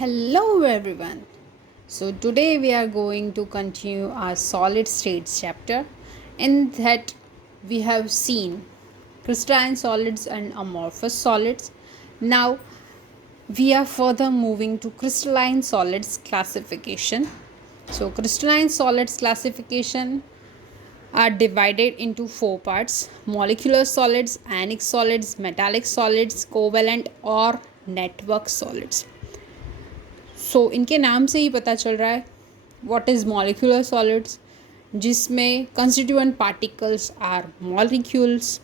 Hello everyone. So today we are going to continue our solid states chapter. In that we have seen crystalline solids and amorphous solids. Now we are further moving to crystalline solids classification. So crystalline solids classification are divided into four parts: molecular solids, ionic solids, metallic solids, covalent और network solids. सो इनके नाम से ही पता चल रहा है what is molecular solids, जिसमें constituent particles are molecules.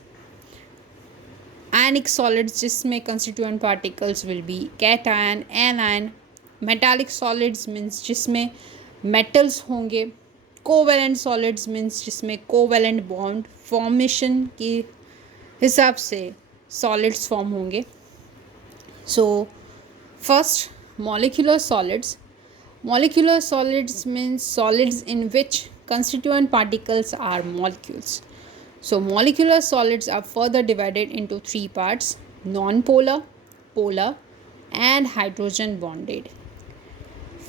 Ionic solids जिसमें constituent particles will be cation, anion. Metallic solids means जिसमें मेटल्स होंगे. कोवेलेंट सॉलिड्स मीन्स जिसमें कोवेलेंट बॉन्ड फॉर्मेशन के हिसाब से सॉलिड्स फॉर्म होंगे. So first, molecular solids. Molecular solids means solids in which constituent particles are molecules. So molecular solids are further divided into three parts: nonpolar, polar and hydrogen bonded.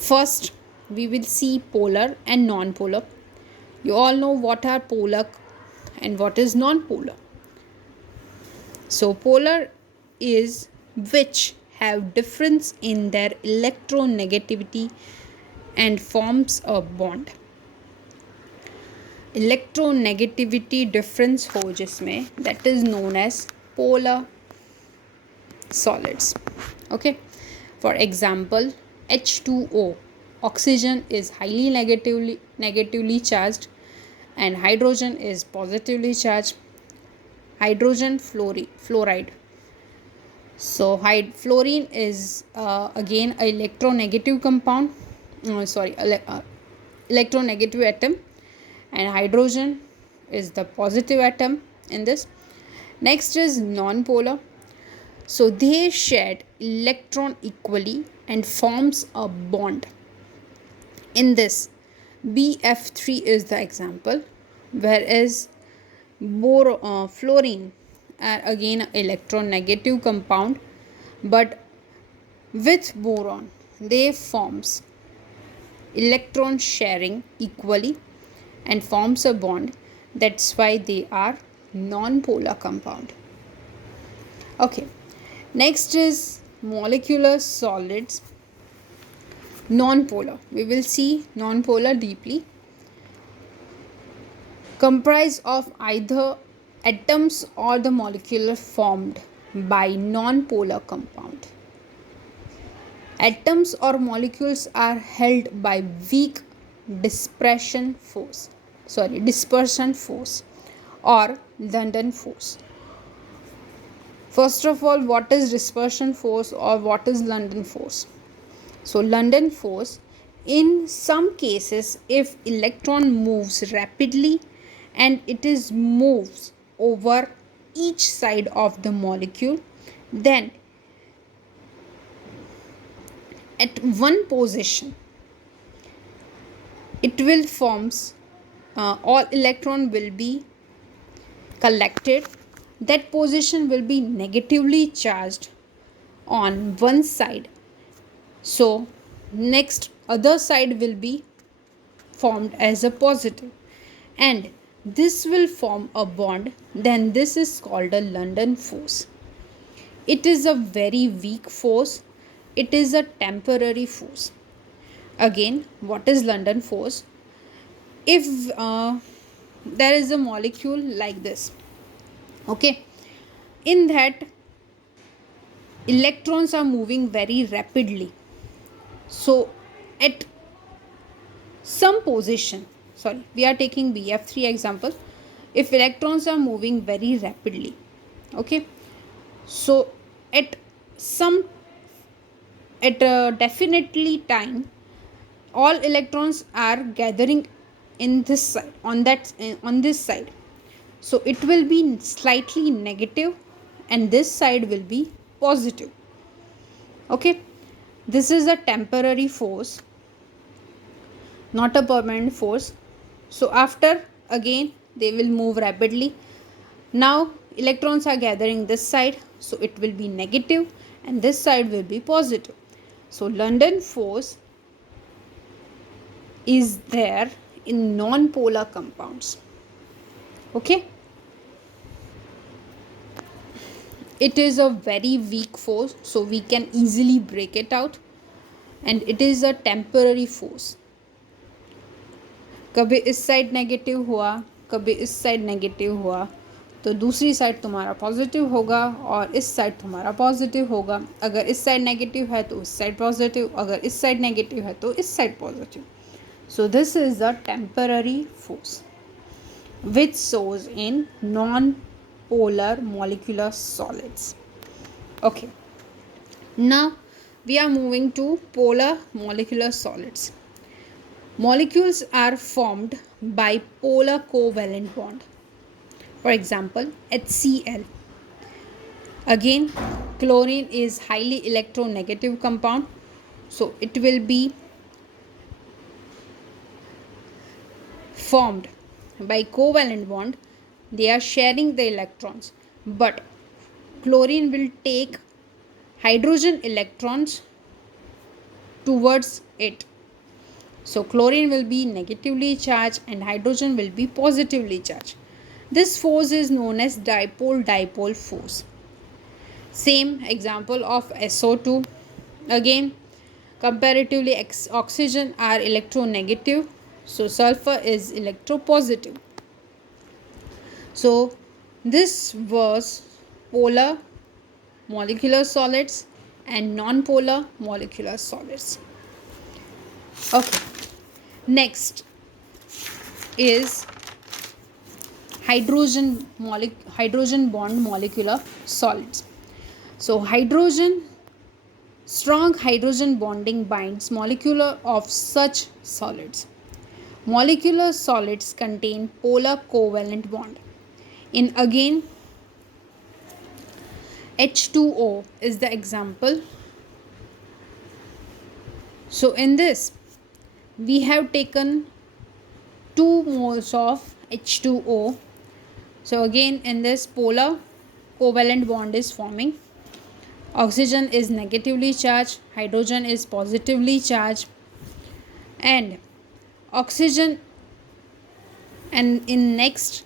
First we will see polar and nonpolar. You all know what are polar and what is nonpolar. So polar is which have difference in their electronegativity and forms a bond. Electronegativity difference हो जिसमें, that is known as polar solids. Okay, for example, H2O, oxygen is highly negatively charged and hydrogen is positively charged. Hydrogen fluoride. So fluorine is again a electronegative compound, electronegative atom, and hydrogen is the positive atom in this. Next is nonpolar. So they shed electron equally and forms a bond. In this, BF3 is the example, whereas fluorine are again electronegative compound, but with boron they forms electron sharing equally and forms a bond. That's why they are non-polar compound. Okay, next is molecular solids. Non-polar, we will see non-polar deeply. Comprise of either atoms or the molecule formed by non-polar compound. Atoms or molecules are held by weak dispersion force or London force. First of all, what is dispersion force or what is London force? So London force, in some cases, if electron moves rapidly and it is moves over each side of the molecule, then at one position it will forms all electron will be collected. That position will be negatively charged on one side, so next other side will be formed as a positive, and this will form a bond. Then this is called a London force. It is a very weak force. It is a temporary force. Again, what is London force? If there is a molecule like this, okay, in that electrons are moving very rapidly. So at some position, we are taking BF3 example. If electrons are moving very rapidly, okay, so at a definitely time, all electrons are gathering in this side, on this side. So it will be slightly negative and this side will be positive. Okay, this is a temporary force, not a permanent force. So after, again they will move rapidly. Now electrons are gathering this side, so it will be negative and this side will be positive. So London force is there in non-polar compounds. Okay, it is a very weak force, so we can easily break it out, and it is a temporary force. कभी इस side negative हुआ, कभी इस side negative हुआ, तो दूसरी side तुम्हारा positive होगा और इस साइड तुम्हारा पॉजिटिव होगा. अगर इस साइड नेगेटिव है तो इस साइड पॉजिटिव, अगर इस साइड नेगेटिव है तो इस side positive. So this is the temporary force which shows in non-polar molecular solids. Okay, now we are moving to polar molecular solids. Molecules are formed by polar covalent bond. For example, HCl. Again, chlorine is highly electronegative compound, so it will be formed by covalent bond. They are sharing the electrons, but chlorine will take hydrogen electrons towards it. So chlorine will be negatively charged and hydrogen will be positively charged. This force is known as dipole-dipole force. Same example of SO2. Again, comparatively oxygen are electronegative, so sulfur is electropositive. So this was polar molecular solids and non-polar molecular solids. Okay, next is hydrogen bond molecular solids. So strong hydrogen bonding binds molecular of such solids. Molecular solids contain polar covalent bond. In again, H2O is the example. So in this, we have taken 2 moles of H2O. So again, in this, polar covalent bond is forming. Oxygen is negatively charged, hydrogen is positively charged, and oxygen, and in next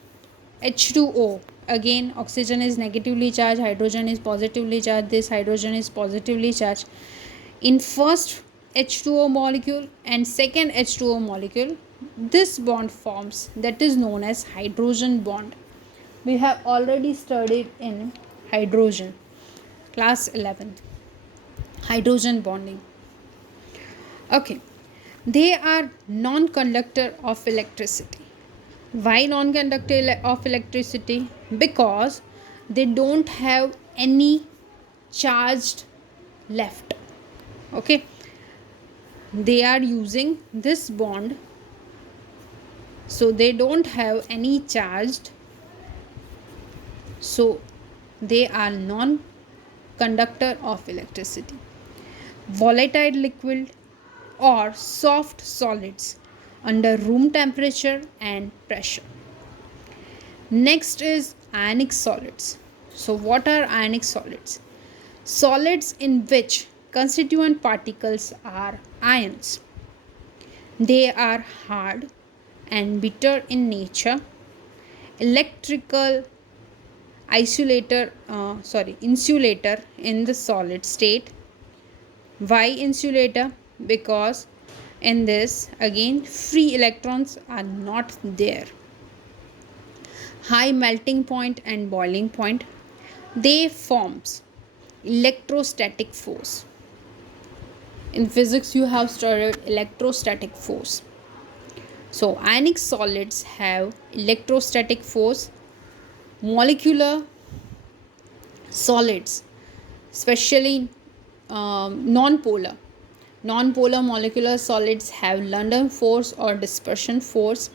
H2O, again oxygen is negatively charged, hydrogen is positively charged, this hydrogen is positively charged. In first H2O molecule and second H2O molecule, this bond forms, that is known as hydrogen bond. We have already studied in hydrogen, class 11, hydrogen bonding. Okay, they are non-conductor of electricity. Why non-conductor of electricity? Because they don't have any charged left. Okay, they are using this bond, so they don't have any charged, so they are non-conductor of electricity. Volatile liquid or soft solids under room temperature and pressure. Next is ionic solids. So what are ionic solids? Solids in which constituent particles are ions. They are hard and bitter in nature. Electrical insulator in the solid state. Why insulator? Because in this, again, free electrons are not there. High melting point and boiling point. They forms electrostatic force. In physics you have studied electrostatic force. So ionic solids have electrostatic force. Molecular solids, especially non-polar molecular solids, have London force or dispersion force.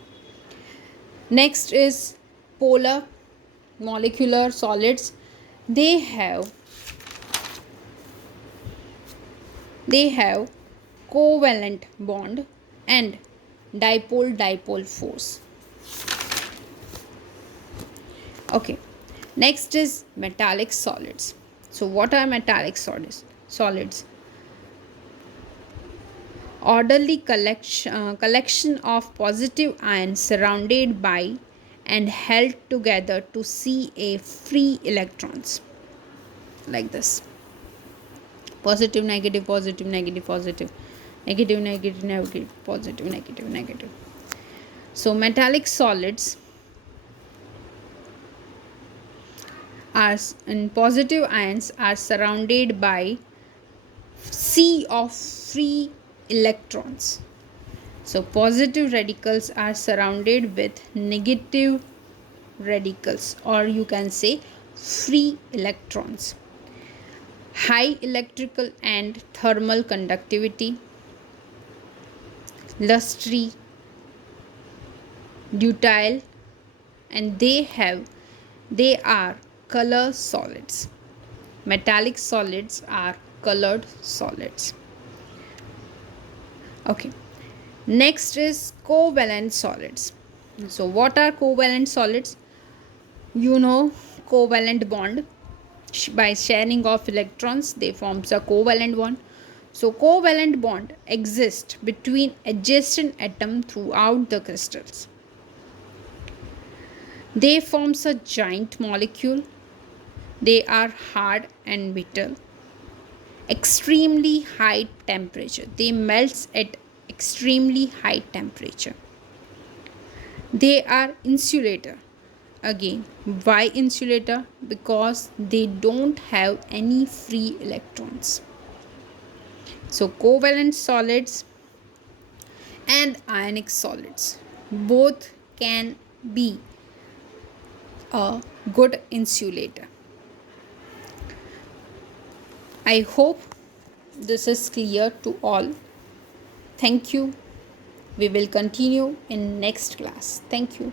Next is polar molecular solids. They have covalent bond and dipole force. Okay, next is metallic solids. So what are metallic solids? orderly collection of positive ions surrounded by and held together to see a free electrons, like this: positive negative positive negative positive negative negative negative positive negative negative. So metallic solids are, and positive ions are surrounded by sea of free electrons. So positive radicals are surrounded with negative radicals, or you can say free electrons. High electrical and thermal conductivity, lustre, ductile, and they are color solids. Metallic solids are colored solids. Okay. Next is covalent solids. So what are covalent solids? You know, covalent bond. By sharing of electrons, they forms a covalent bond. So covalent bond exists between adjacent atoms throughout the crystals. They forms a giant molecule. They are hard and brittle. Extremely high temperature. They melts at extremely high temperature. They are insulator. Again, why insulator? Because they don't have any free electrons. So covalent solids and ionic solids both can be a good insulator. I hope this is clear to all. Thank you. We will continue in next class. Thank you.